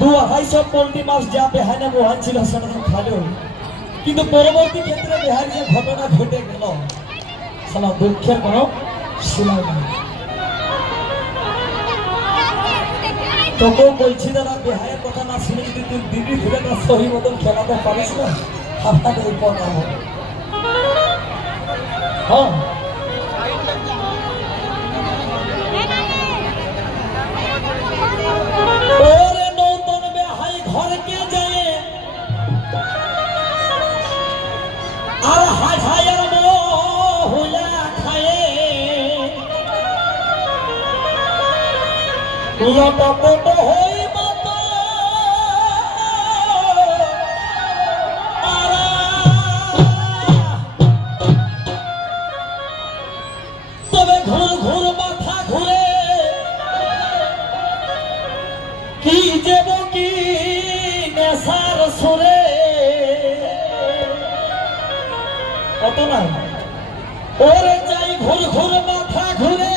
200 poultry মাছ যা বেহানে মোহন ছিল সেটা তো খালো, কিন্তু পরবর্তী ক্ষেত্রে বেহার যে ঘটনা ঘটে গেল সালা দুঃখের কোনো সীমা নেই। তোকেও বলছি দাদা, বেহায়ের কথা না শুনে যদি তুই দিদি ফিরে না সহি মতন খেলাতে পারিস না, হাতটাকে উপর নাম হবে। হ্যাঁ ওরে নতুন বেহাই ঘরকে যায় আর হাজার মহুলা খায়ে লটপট হই মত তবে ঘুর ঘুর মাথা ঘুরে কি যাব কি নেশার সুরে অত না ওরে যাই ঘুর ঘুর মাথা ঘুরে